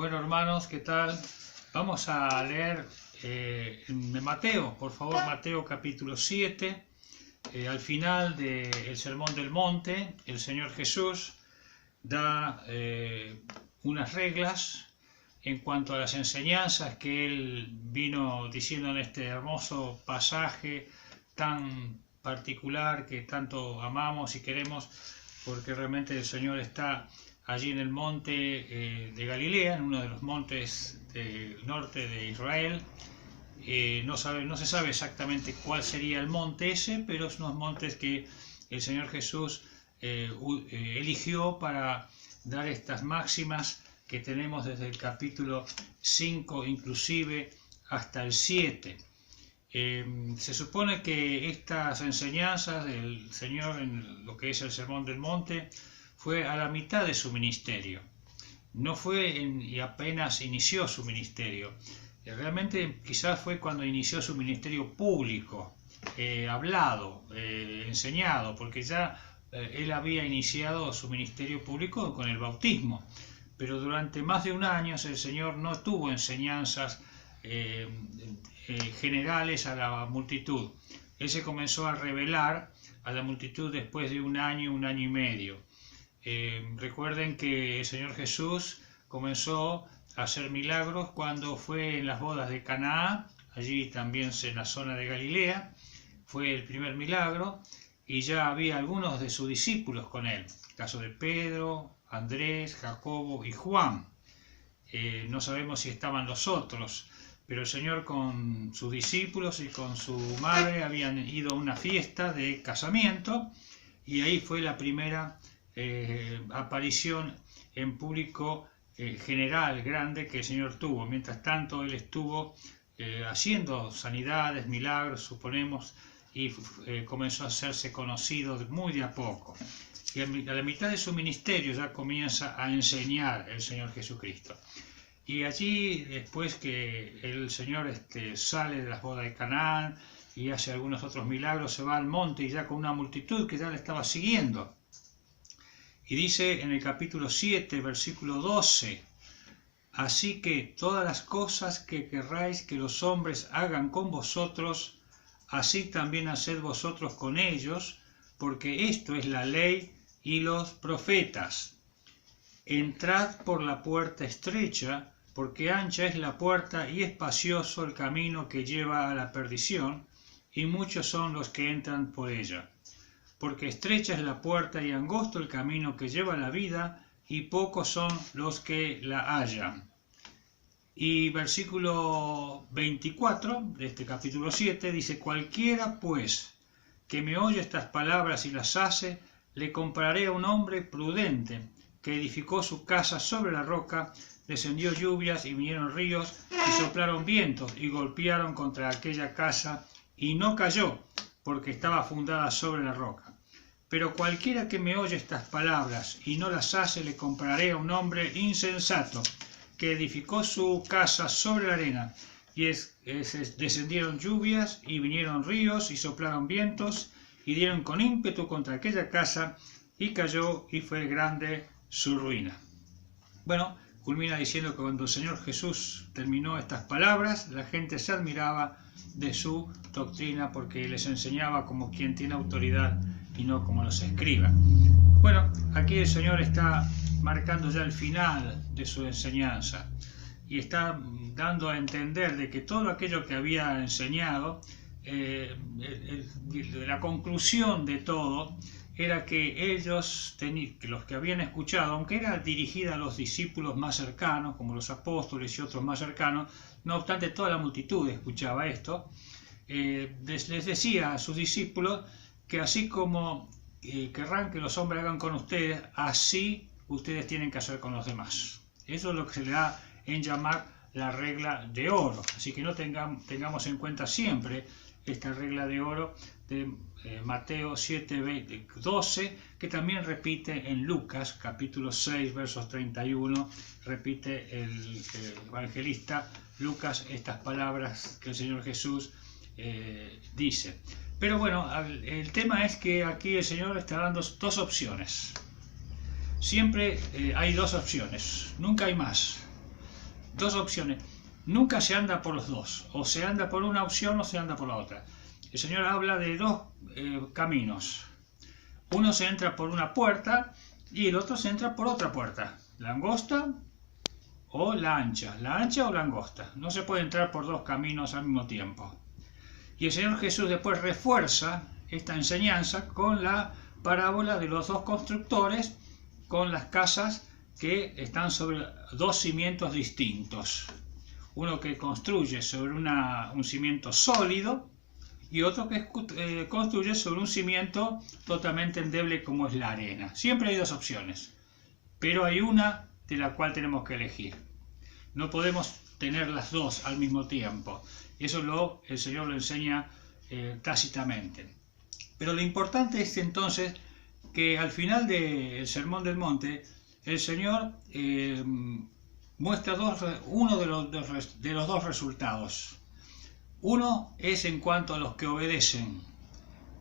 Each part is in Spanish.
Bueno, hermanos, ¿qué tal? Vamos a leer de Mateo, por favor, Mateo capítulo 7. Al final del Sermón del Monte, el Señor Jesús da unas reglas en cuanto a las enseñanzas que Él vino diciendo en este hermoso pasaje tan particular que tanto amamos y queremos, porque realmente el Señor está allí en el monte de Galilea, en uno de los montes del norte de Israel. No se sabe exactamente cuál sería el monte ese, pero es unos montes que el Señor Jesús eligió para dar estas máximas que tenemos desde el capítulo 5 inclusive hasta el 7. Se supone que estas enseñanzas del Señor en lo que es el Sermón del Monte fue a la mitad de su ministerio, no fue y apenas inició su ministerio. Realmente quizás fue cuando inició su ministerio público, hablado, enseñado, porque ya él había iniciado su ministerio público con el bautismo, pero durante más de un año el Señor no tuvo enseñanzas generales a la multitud. Él se comenzó a revelar a la multitud después de un año y medio. Recuerden que el Señor Jesús comenzó a hacer milagros cuando fue en las bodas de Caná, allí también en la zona de Galilea, fue el primer milagro, y ya había algunos de sus discípulos con él, el caso de Pedro, Andrés, Jacobo y Juan. No sabemos si estaban los otros, pero el Señor con sus discípulos y con su madre habían ido a una fiesta de casamiento, y ahí fue la primera aparición en público general, grande, que el Señor tuvo. Mientras tanto, Él estuvo haciendo sanidades, milagros, suponemos, y comenzó a hacerse conocido muy de a poco. Y a la mitad de su ministerio ya comienza a enseñar el Señor Jesucristo. Y allí, después que el Señor sale de las bodas de Canaán y hace algunos otros milagros, se va al monte y ya con una multitud que ya le estaba siguiendo. Y dice en el capítulo 7, versículo 12, así que todas las cosas que querráis que los hombres hagan con vosotros, así también haced vosotros con ellos, porque esto es la ley y los profetas. Entrad por la puerta estrecha, porque ancha es la puerta y espacioso el camino que lleva a la perdición, y muchos son los que entran por ella. Porque estrecha es la puerta y angosto el camino que lleva a la vida, y pocos son los que la hallan. Y versículo 24 de este capítulo 7 dice, cualquiera pues que me oye estas palabras y las hace, le compararé a un hombre prudente, que edificó su casa sobre la roca, descendió lluvias y vinieron ríos, y soplaron vientos, y golpearon contra aquella casa, y no cayó, porque estaba fundada sobre la roca. Pero cualquiera que me oye estas palabras y no las hace, le compararé a un hombre insensato, que edificó su casa sobre la arena, y descendieron lluvias, y vinieron ríos, y soplaron vientos, y dieron con ímpetu contra aquella casa, y cayó, y fue grande su ruina. Bueno, culmina diciendo que cuando el Señor Jesús terminó estas palabras, la gente se admiraba de su doctrina, porque les enseñaba como quien tiene autoridad y no como los escribas. Bueno, aquí el Señor está marcando ya el final de su enseñanza y está dando a entender de que todo aquello que había enseñado, la conclusión de todo era que ellos, que los que habían escuchado, aunque era dirigida a los discípulos más cercanos, como los apóstoles y otros más cercanos, no obstante toda la multitud escuchaba esto, les decía a sus discípulos que así como querrán que los hombres hagan con ustedes, así ustedes tienen que hacer con los demás. Eso es lo que se le da en llamar la regla de oro. Así que no tengamos en cuenta siempre esta regla de oro de Mateo 7, 12, que también repite en Lucas capítulo 6, versos 31, repite el evangelista Lucas estas palabras que el Señor Jesús dice. Pero bueno, el tema es que aquí el Señor está dando dos opciones. Siempre hay dos opciones, nunca hay más. dos opciones. Nunca se anda por los dos, o se anda por una opción o se anda por la otra. El Señor habla de dos caminos. Uno se entra por una puerta y el otro se entra por otra puerta. La angosta o la ancha o la angosta. No se puede entrar por dos caminos al mismo tiempo. Y el Señor Jesús después refuerza esta enseñanza con la parábola de los dos constructores con las casas que están sobre dos cimientos distintos. Uno que construye sobre un cimiento sólido y otro que construye sobre un cimiento totalmente endeble como es la arena. Siempre hay dos opciones, pero hay una de la cual tenemos que elegir. No podemos tener las dos al mismo tiempo. Eso el Señor lo enseña tácitamente. Pero lo importante es entonces que al final del Sermón del Monte, el Señor muestra uno de los dos resultados. Uno es en cuanto a los que obedecen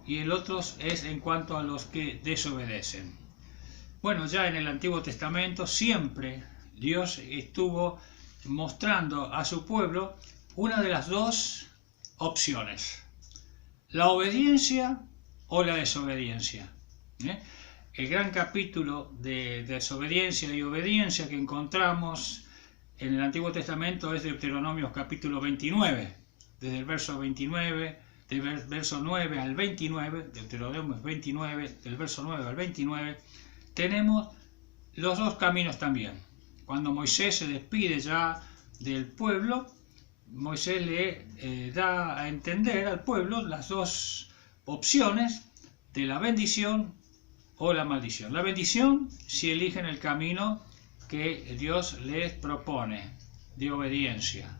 y el otro es en cuanto a los que desobedecen. Bueno, ya en el Antiguo Testamento siempre Dios estuvo mostrando a su pueblo una de las dos opciones: la obediencia o la desobediencia. El gran capítulo de desobediencia y obediencia que encontramos en el Antiguo Testamento es Deuteronomio capítulo 29, desde el verso 29, del verso 9 al 29, Deuteronomio 29, del verso 9 al 29, tenemos los dos caminos también. Cuando Moisés se despide ya del pueblo, Moisés le da a entender al pueblo las dos opciones de la bendición o la maldición. La bendición si eligen el camino que Dios les propone de obediencia,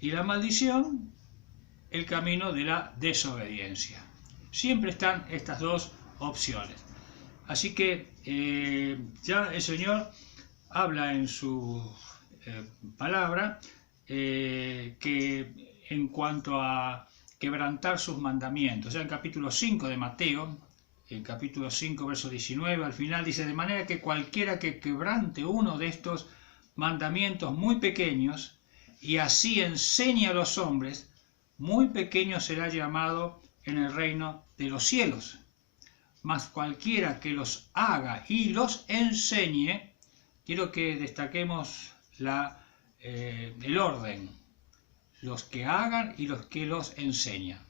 y la maldición el camino de la desobediencia. Siempre están estas dos opciones. Así que ya el Señor habla en su palabra que en cuanto a quebrantar sus mandamientos, ya en capítulo 5 de Mateo, en capítulo 5, verso 19, al final dice: de manera que cualquiera que quebrante uno de estos mandamientos muy pequeños y así enseñe a los hombres, muy pequeño será llamado en el reino de los cielos. Mas cualquiera que los haga y los enseñe, quiero que destaquemos el orden: los que hagan y los que los enseñan.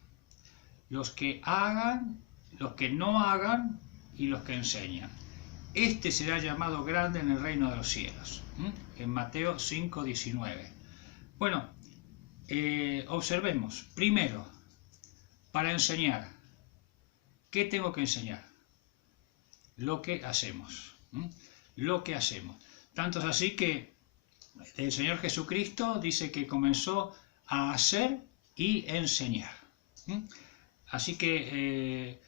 Los que hagan, los que no hagan y los que enseñan. Este será llamado grande en el reino de los cielos. En Mateo 5, 19. Bueno, observemos. Primero, para enseñar, ¿qué tengo que enseñar? Lo que hacemos. Lo que hacemos. Tanto es así que el Señor Jesucristo dice que comenzó a hacer y enseñar. Así que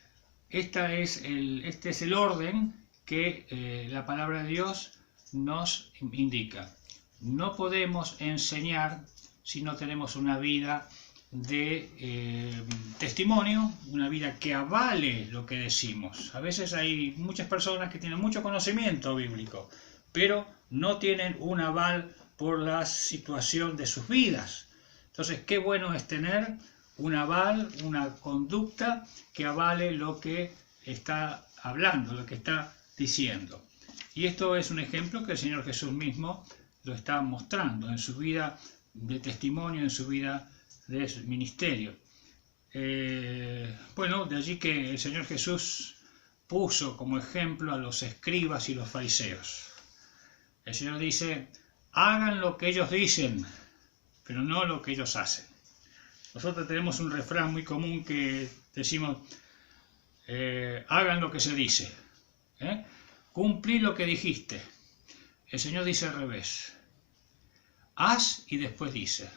este es el orden que la palabra de Dios nos indica. No podemos enseñar si no tenemos una vida de testimonio, una vida que avale lo que decimos. A veces hay muchas personas que tienen mucho conocimiento bíblico, pero no tienen un aval por la situación de sus vidas. Entonces, qué bueno es tener un aval, una conducta que avale lo que está hablando, lo que está diciendo. Y esto es un ejemplo que el Señor Jesús mismo lo está mostrando en su vida de testimonio, en su vida de ministerio. Bueno, de allí que el Señor Jesús puso como ejemplo a los escribas y los fariseos. El Señor dice: hagan lo que ellos dicen, pero no lo que ellos hacen. Nosotros tenemos un refrán muy común que decimos: hagan lo que se dice, cumplí lo que dijiste. El Señor dice al revés: haz y después dice,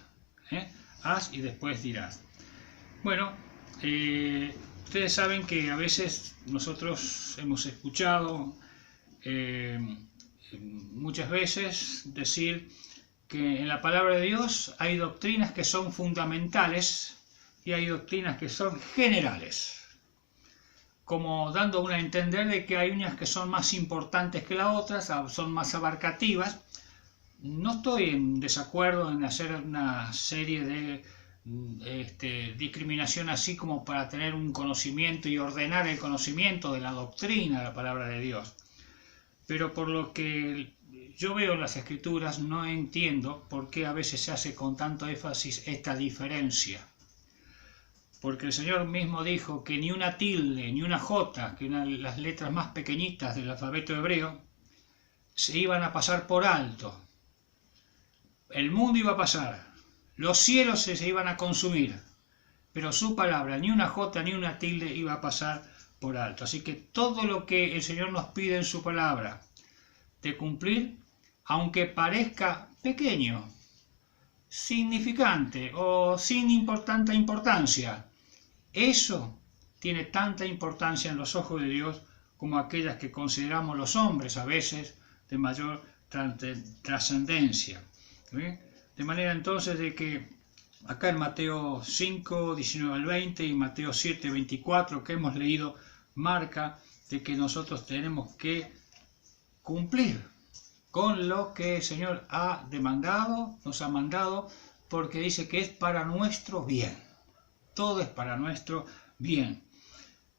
haz y después dirás. Bueno, ustedes saben que a veces nosotros hemos escuchado muchas veces decir que en la palabra de Dios hay doctrinas que son fundamentales y hay doctrinas que son generales, como dando a entender de que hay unas que son más importantes que las otras, son más abarcativas. no estoy en desacuerdo en hacer una serie de discriminación así como para tener un conocimiento y ordenar el conocimiento de la doctrina de la palabra de Dios. Pero por lo que yo veo en las Escrituras, no entiendo por qué a veces se hace con tanto énfasis esta diferencia. Porque el Señor mismo dijo que ni una tilde, ni una jota, que una de las letras más pequeñitas del alfabeto hebreo, se iban a pasar por alto. El mundo iba a pasar, los cielos se iban a consumir, pero su palabra, ni una jota ni una tilde iba a pasar por alto. Así que todo lo que el Señor nos pide en su palabra de cumplir, aunque parezca pequeño, significante o sin tanta importancia, eso tiene tanta importancia en los ojos de Dios como aquellas que consideramos los hombres a veces de mayor trascendencia. De manera entonces de que acá en Mateo 5, 19 al 20 y Mateo 7, 24 que hemos leído, marca de que nosotros tenemos que cumplir con lo que el Señor ha demandado, nos ha mandado, porque dice que es para nuestro bien. Todo es para nuestro bien.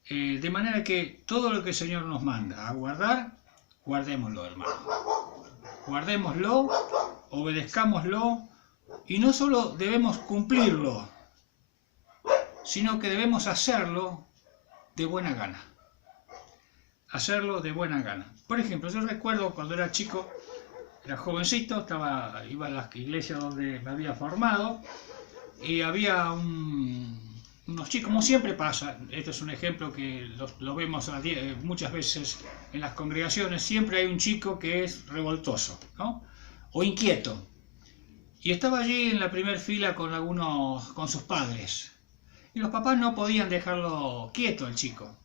De manera que todo lo que el Señor nos manda a guardar, guardémoslo, hermano. Guardémoslo, obedezcámoslo, y no solo debemos cumplirlo, sino que debemos hacerlo de buena gana. Hacerlo de buena gana. Por ejemplo, yo recuerdo cuando era chico, era jovencito, iba a la iglesia donde me había formado, y había unos chicos, como siempre pasa, este es un ejemplo que lo vemos muchas veces en las congregaciones, siempre hay un chico que es revoltoso, ¿no? O inquieto. Y estaba allí en la primera fila con sus padres. Y los papás no podían dejarlo quieto al chico.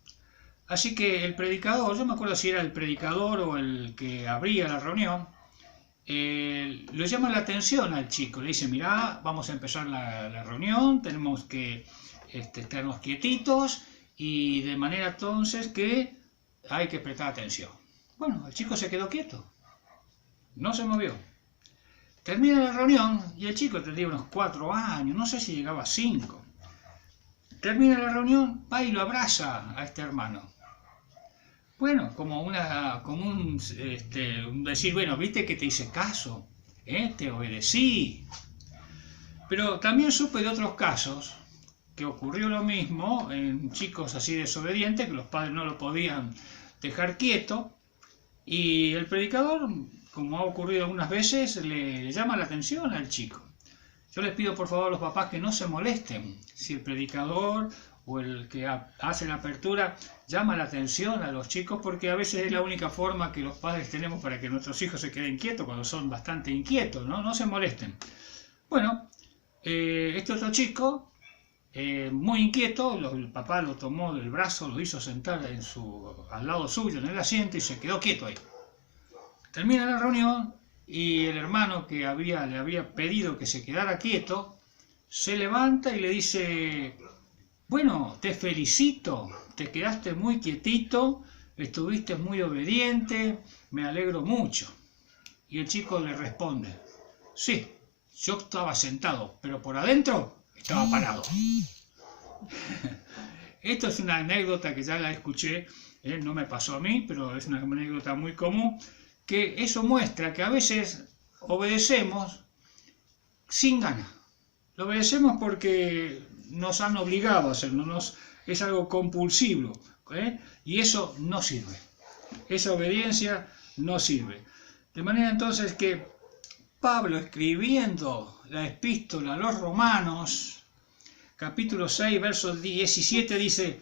Así que el predicador, yo me acuerdo si era el predicador o el que abría la reunión, le llama la atención al chico. Le dice, mirá, vamos a empezar la reunión, tenemos que estarnos quietitos y de manera entonces que hay que prestar atención. Bueno, el chico se quedó quieto. No se movió. Termina la reunión y el chico tendría unos 4 años, no sé si llegaba a 5. Termina la reunión, va y lo abraza a este hermano. Bueno, como un decir, bueno, viste que te hice caso, te obedecí. Pero también supe de otros casos que ocurrió lo mismo en chicos así desobedientes, que los padres no lo podían dejar quieto, y el predicador, como ha ocurrido algunas veces, le llama la atención al chico. Yo les pido por favor a los papás que no se molesten si el predicador o el que hace la apertura llama la atención a los chicos, porque a veces es la única forma que los padres tenemos para que nuestros hijos se queden quietos cuando son bastante inquietos, ¿no? No se molesten. Bueno, este otro chico, muy inquieto, el papá lo tomó del brazo, lo hizo sentar al lado suyo en el asiento y se quedó quieto ahí. Termina la reunión y el hermano que le había pedido que se quedara quieto, se levanta y le dice, bueno, te felicito, te quedaste muy quietito, estuviste muy obediente, me alegro mucho. Y el chico le responde, sí, yo estaba sentado, pero por adentro estaba parado. Esto es una anécdota que ya la escuché, no me pasó a mí, pero es una anécdota muy común, que eso muestra que a veces obedecemos sin ganas. Lo obedecemos porque nos han obligado a hacerlo, es algo compulsivo, y eso no sirve. Esa obediencia no sirve. De manera entonces que Pablo, escribiendo la epístola a los Romanos, capítulo 6, verso 17, dice,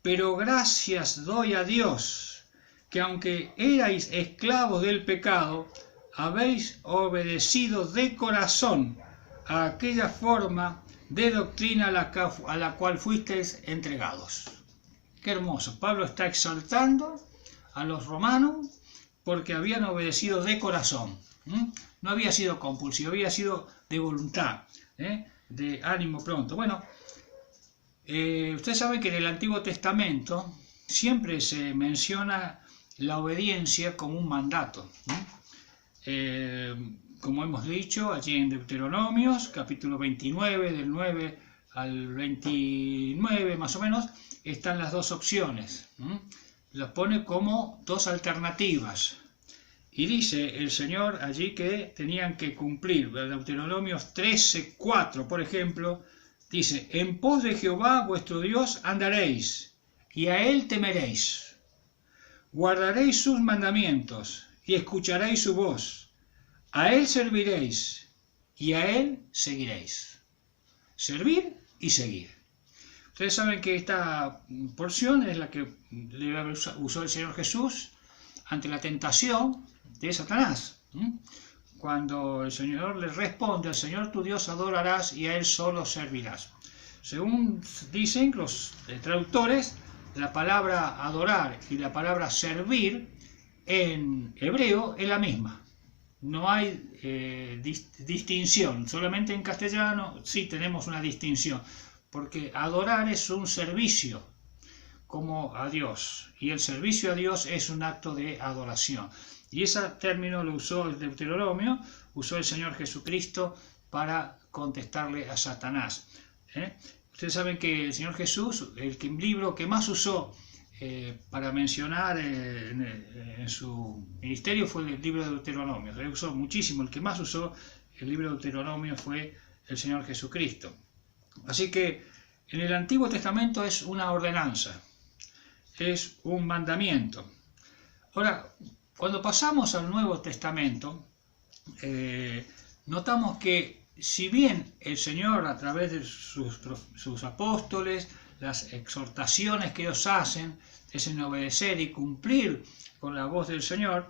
pero gracias doy a Dios, que aunque erais esclavos del pecado, habéis obedecido de corazón a aquella forma de doctrina a la cual fuisteis entregados. Qué hermoso. Pablo está exaltando a los romanos porque habían obedecido de corazón. No había sido compulsivo, había sido de voluntad, de ánimo pronto. Bueno, ustedes saben que en el Antiguo Testamento siempre se menciona la obediencia como un mandato. como hemos dicho, allí en Deuteronomios, capítulo 29, del 9 al 29 más o menos, están las dos opciones. Las pone como dos alternativas. Y dice el Señor allí que tenían que cumplir. Deuteronomios 13:4, por ejemplo, dice: en pos de Jehová vuestro Dios andaréis, y a él temeréis. Guardaréis sus mandamientos, y escucharéis su voz. A él serviréis, y a él seguiréis. Servir y seguir. Ustedes saben que esta porción es la que usó el Señor Jesús ante la tentación de Satanás. Cuando el Señor le responde: al Señor tu Dios adorarás y a él solo servirás. Según dicen los traductores, la palabra adorar y la palabra servir en hebreo es la misma. No hay distinción. Solamente en castellano sí tenemos una distinción, porque adorar es un servicio como a Dios, y el servicio a Dios es un acto de adoración. Y ese término lo usó el Deuteronomio, usó el Señor Jesucristo para contestarle a Satanás. Ustedes saben que el Señor Jesús, el libro que más usó para mencionar en su ministerio fue el libro de Deuteronomio. Él usó muchísimo, el que más usó el libro de Deuteronomio fue el Señor Jesucristo. Así que en el Antiguo Testamento es una ordenanza, es un mandamiento. Ahora, cuando pasamos al Nuevo Testamento, notamos que si bien el Señor, a través de sus apóstoles, las exhortaciones que ellos hacen es en obedecer y cumplir con la voz del Señor,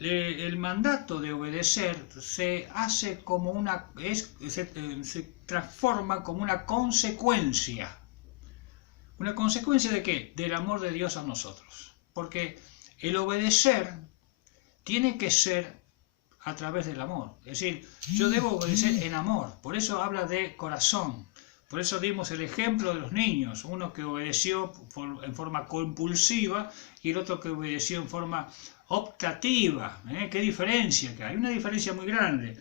el mandato de obedecer se hace como se transforma como una consecuencia. ¿Una consecuencia de qué? Del amor de Dios a nosotros. Porque el obedecer tiene que ser a través del amor. Es decir, yo debo obedecer en amor. Por eso habla de corazón. Por eso dimos el ejemplo de los niños. Uno que obedeció en forma compulsiva y el otro que obedeció en forma optativa. ¿Qué diferencia que hay? Una diferencia muy grande.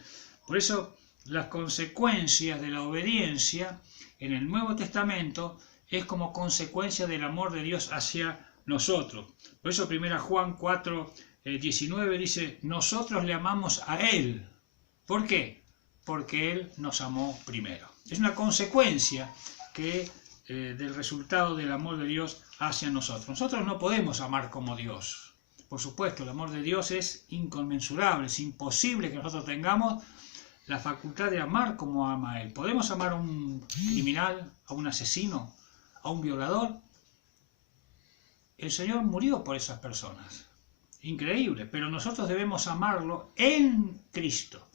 Por eso las consecuencias de la obediencia en el Nuevo Testamento es como consecuencia del amor de Dios hacia nosotros. Por eso 1 Juan 4:19 dice: nosotros le amamos a Él. ¿Por qué? Porque Él nos amó primero. Es una consecuencia del resultado del amor de Dios hacia nosotros. Nosotros no podemos amar como Dios. Por supuesto, el amor de Dios es inconmensurable, es imposible que nosotros tengamos la facultad de amar como ama Él. ¿Podemos amar a un criminal, a un asesino, a un violador? El Señor murió por esas personas. Increíble, pero nosotros debemos amarlo en Cristo.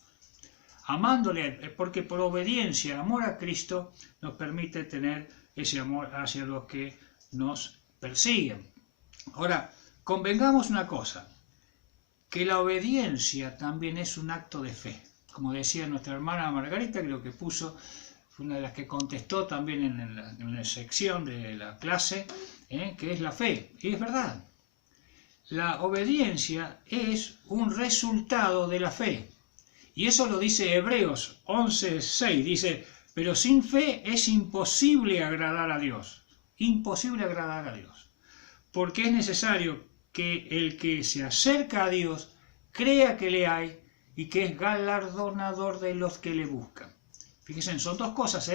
Amándole a Él, porque por obediencia, el amor a Cristo nos permite tener ese amor hacia los que nos persiguen. Ahora, convengamos una cosa, que la obediencia también es un acto de fe. Como decía nuestra hermana Margarita, que lo que puso fue una de las que contestó también en la sección de la clase, que es la fe. Y es verdad, la obediencia es un resultado de la fe. Y eso lo dice Hebreos 11:6, dice: pero sin fe es imposible agradar a Dios. Imposible agradar a Dios. Porque es necesario que el que se acerca a Dios crea que le hay y que es galardonador de los que le buscan. Fíjense, son dos cosas,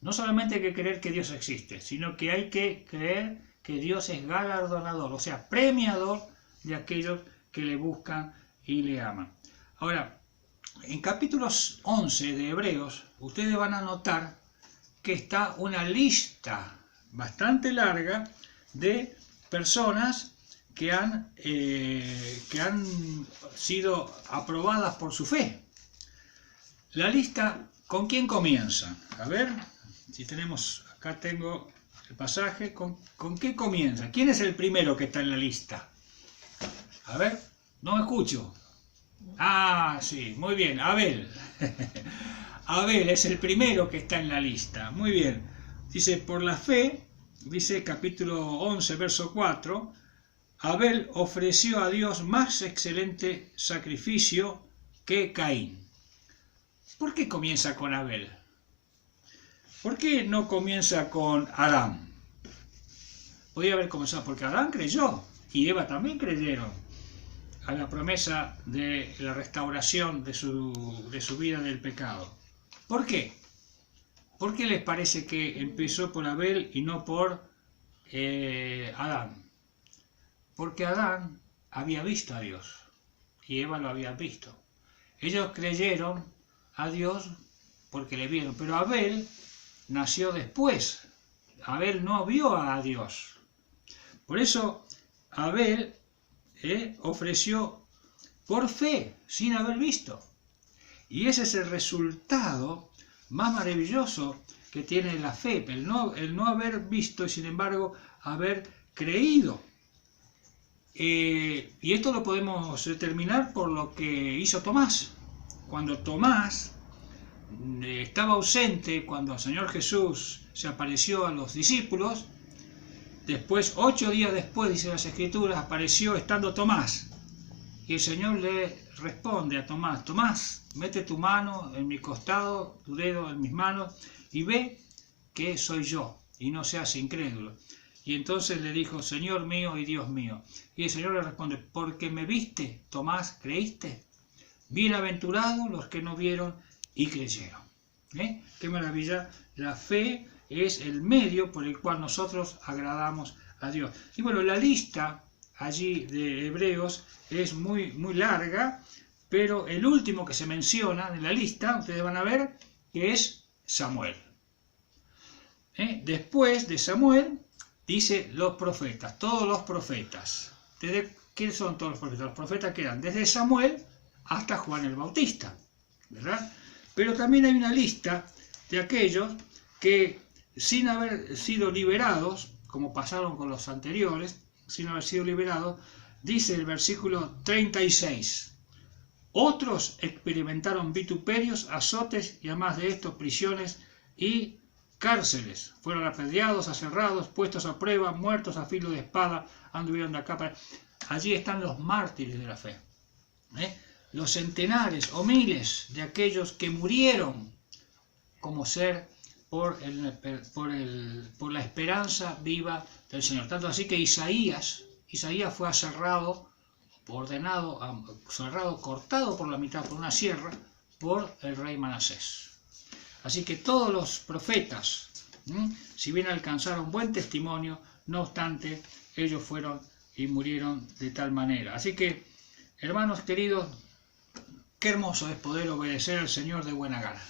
No solamente hay que creer que Dios existe, sino que hay que creer que Dios es galardonador, o sea, premiador de aquellos que le buscan y le aman. Ahora, en capítulos 11 de Hebreos, ustedes van a notar que está una lista bastante larga de personas que han sido aprobadas por su fe. La lista, ¿con quién comienza? A ver, si tenemos, acá tengo el pasaje, ¿con qué comienza? ¿Quién es el primero que está en la lista? A ver, no me escucho. Ah, sí, muy bien, Abel. Abel es el primero que está en la lista. Muy bien. Dice, por la fe, dice capítulo 11, verso 4, Abel ofreció a Dios más excelente sacrificio que Caín. ¿Por qué comienza con Abel? ¿Por qué no comienza con Adán? Podría haber comenzado porque Adán creyó y Eva también creyeron a la promesa de la restauración de su vida del pecado. ¿Por qué? ¿Por qué les parece que empezó por Abel y no por Adán? Porque Adán había visto a Dios y Eva lo había visto. Ellos creyeron a Dios porque le vieron, pero Abel nació después. Abel no vio a Dios. Por eso Abel ofreció por fe, sin haber visto. Y ese es el resultado más maravilloso que tiene la fe, el no haber visto y sin embargo haber creído. Y esto lo podemos determinar por lo que hizo Tomás. Cuando Tomás estaba ausente, cuando el Señor Jesús se apareció a los discípulos, después, 8 días después, dice las Escrituras, apareció estando Tomás. Y el Señor le responde a Tomás: Tomás, mete tu mano en mi costado, tu dedo en mis manos, y ve que soy yo, y no seas incrédulo. Y entonces le dijo: Señor mío y Dios mío. Y el Señor le responde: porque me viste, Tomás, ¿creíste? Bienaventurados los que no vieron y creyeron. ¡Qué maravilla! La fe es el medio por el cual nosotros agradamos a Dios. Y bueno, la lista allí de Hebreos es muy larga, pero el último que se menciona en la lista, ustedes van a ver, que es Samuel. Después de Samuel, dice los profetas, todos los profetas. ¿Quiénes son todos los profetas? Los profetas que eran desde Samuel hasta Juan el Bautista, ¿verdad? Pero también hay una lista de aquellos que, sin haber sido liberados, como pasaron con los anteriores, sin haber sido liberados, dice el versículo 36, otros experimentaron vituperios, azotes y además de esto prisiones y cárceles, fueron apedreados, aserrados, puestos a prueba, muertos a filo de espada, anduvieron de acá para... Allí están los mártires de la fe, los centenares o miles de aquellos que murieron como ser por la esperanza viva del Señor. Tanto así que Isaías fue aserrado, cortado por la mitad por una sierra por el rey Manasés. Así que todos los profetas, si bien alcanzaron buen testimonio, no obstante, ellos fueron y murieron de tal manera. Así que, hermanos queridos, qué hermoso es poder obedecer al Señor de buena gana.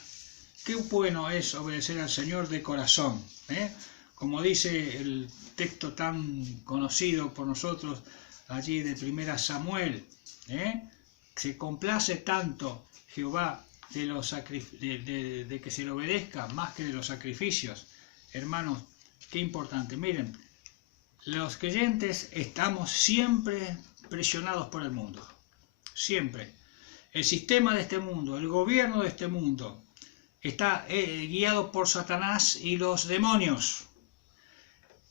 Qué bueno es obedecer al Señor de corazón. Como dice el texto tan conocido por nosotros allí de 1 Samuel, se complace tanto Jehová de que se le obedezca más que de los sacrificios. Hermanos, qué importante. Miren, los creyentes estamos siempre presionados por el mundo. Siempre. El sistema de este mundo, el gobierno de este mundo, está guiado por Satanás y los demonios.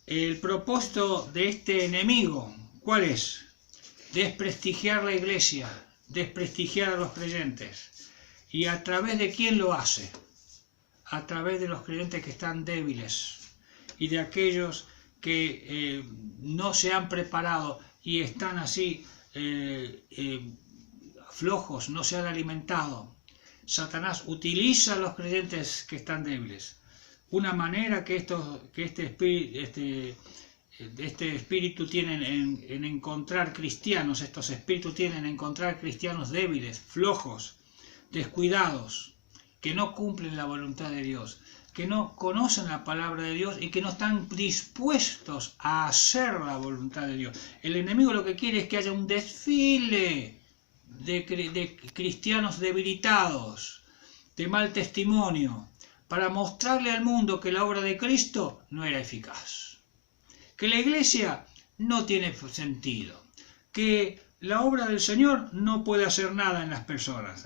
El propósito de este enemigo, ¿cuál es? Desprestigiar la iglesia, desprestigiar a los creyentes. ¿Y a través de quién lo hace? A través de los creyentes que están débiles y de aquellos que no se han preparado y están así flojos, no se han alimentado. Satanás utiliza a los creyentes que están débiles. Una manera que este espíritu tienen en encontrar cristianos, estos espíritus tienen en encontrar cristianos débiles, flojos, descuidados, que no cumplen la voluntad de Dios, que no conocen la palabra de Dios y que no están dispuestos a hacer la voluntad de Dios. El enemigo lo que quiere es que haya un desfile de cristianos debilitados, de mal testimonio, para mostrarle al mundo que la obra de Cristo no era eficaz, que la iglesia no tiene sentido, que la obra del Señor no puede hacer nada en las personas,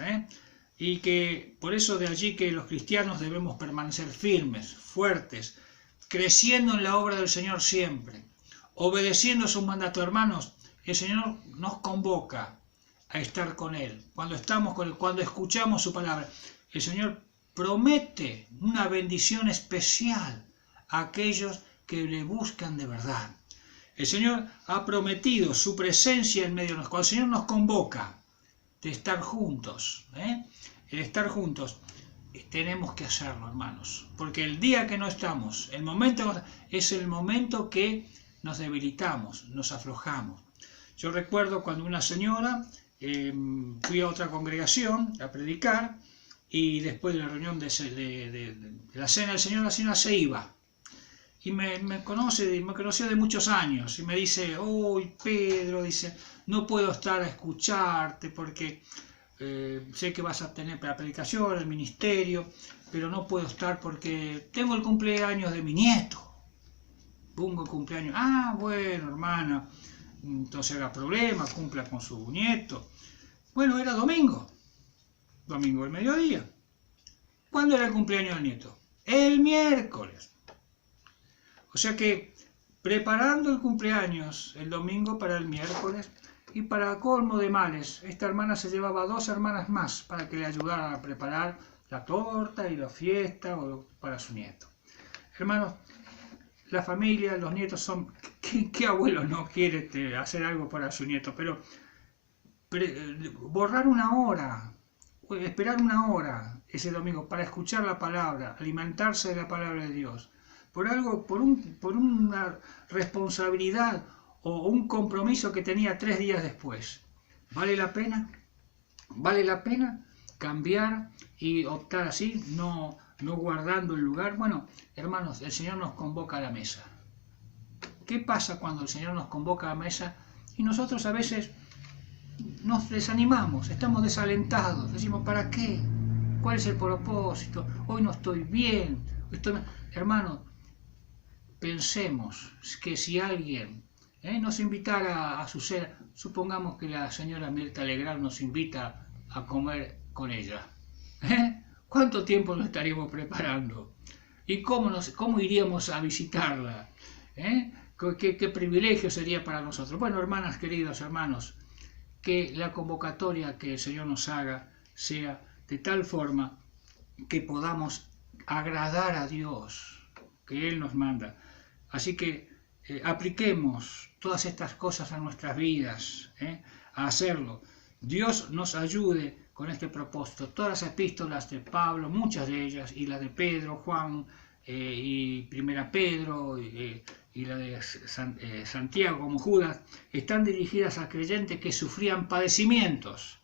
y que por eso de allí que los cristianos debemos permanecer firmes, fuertes, creciendo en la obra del Señor siempre, obedeciendo a sus mandatos. Hermanos, el Señor nos convoca a estar con Él, cuando estamos con Él, cuando escuchamos su palabra. El Señor promete una bendición especial a aquellos que le buscan de verdad. El Señor ha prometido su presencia en medio de nosotros. Cuando el Señor nos convoca de estar juntos, el estar juntos, tenemos que hacerlo, hermanos, porque el día que no estamos, el momento es el momento que nos debilitamos, nos aflojamos. Yo recuerdo cuando una señora, fui a otra congregación a predicar, y después de la reunión de la cena del Señor, la señora se iba. Y me conoció de muchos años, y me dice: uy, Pedro, dice, no puedo estar a escucharte porque sé que vas a tener la predicación, el ministerio, pero no puedo estar porque tengo el cumpleaños de mi nieto. Pongo el cumpleaños. Ah, bueno, hermana, entonces haga problema, cumpla con su nieto. Bueno, era domingo del mediodía. ¿Cuándo era el cumpleaños del nieto? El miércoles. O sea que preparando el cumpleaños el domingo para el miércoles, y para colmo de males, esta hermana se llevaba 2 hermanas más para que le ayudaran a preparar la torta y la fiesta para su nieto. Hermanos, la familia, los nietos son... ¿Qué abuelo no quiere hacer algo para su nieto? Pero borrar una hora, esperar una hora ese domingo para escuchar la palabra, alimentarse de la palabra de Dios, por una responsabilidad o un compromiso que tenía 3 días después. ¿Vale la pena? ¿Vale la pena cambiar y optar así, no guardando el lugar? Bueno, hermanos, el Señor nos convoca a la mesa. ¿Qué pasa cuando el Señor nos convoca a la mesa y nosotros a veces nos desanimamos, estamos desalentados, decimos: ¿para qué? ¿Cuál es el propósito? Hoy no estoy bien. Hermanos, pensemos que si alguien nos invitara a su cena, supongamos que la señora Mirta Legrand nos invita a comer con ella. ¿Cuánto tiempo nos estaríamos preparando? ¿Y cómo iríamos a visitarla? ¿Qué privilegio sería para nosotros? Bueno, hermanas, queridos hermanos, que la convocatoria que el Señor nos haga sea de tal forma que podamos agradar a Dios, que Él nos manda. Así que apliquemos todas estas cosas a nuestras vidas, a hacerlo. Dios nos ayude con este propósito. Todas las epístolas de Pablo, muchas de ellas, y las de Pedro, Juan, y Primera Pedro, y la de Santiago como Judas, están dirigidas a creyentes que sufrían padecimientos,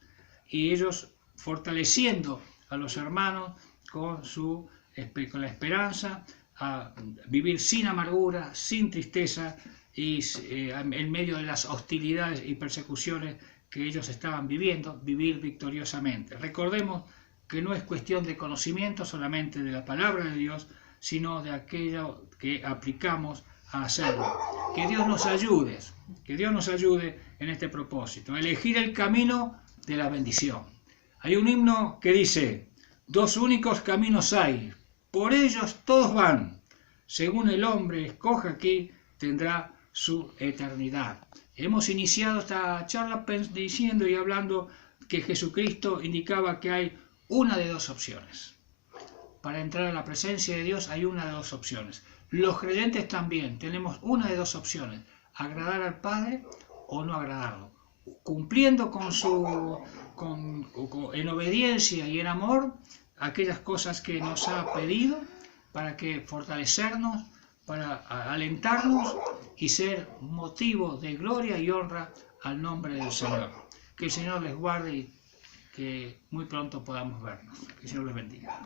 y ellos fortaleciendo a los hermanos con la esperanza a vivir sin amargura, sin tristeza, y en medio de las hostilidades y persecuciones que ellos estaban viviendo, vivir victoriosamente. Recordemos que no es cuestión de conocimiento solamente de la palabra de Dios, sino de aquello que aplicamos a hacerlo. Que Dios nos ayude en este propósito, elegir el camino de la bendición. Hay un himno que dice: 2 únicos caminos hay, por ellos todos van, según el hombre escoja aquí, tendrá su eternidad. Hemos iniciado esta charla diciendo y hablando que Jesucristo indicaba que hay una de 2 opciones. Para entrar a la presencia de Dios hay una de 2 opciones. Los creyentes también tenemos una de 2 opciones: agradar al Padre o no agradarlo, cumpliendo en obediencia y en amor aquellas cosas que nos ha pedido, para que fortalecernos, para alentarnos y ser motivo de gloria y honra al nombre del Señor. Que el Señor les guarde y que muy pronto podamos vernos. Que el Señor les bendiga.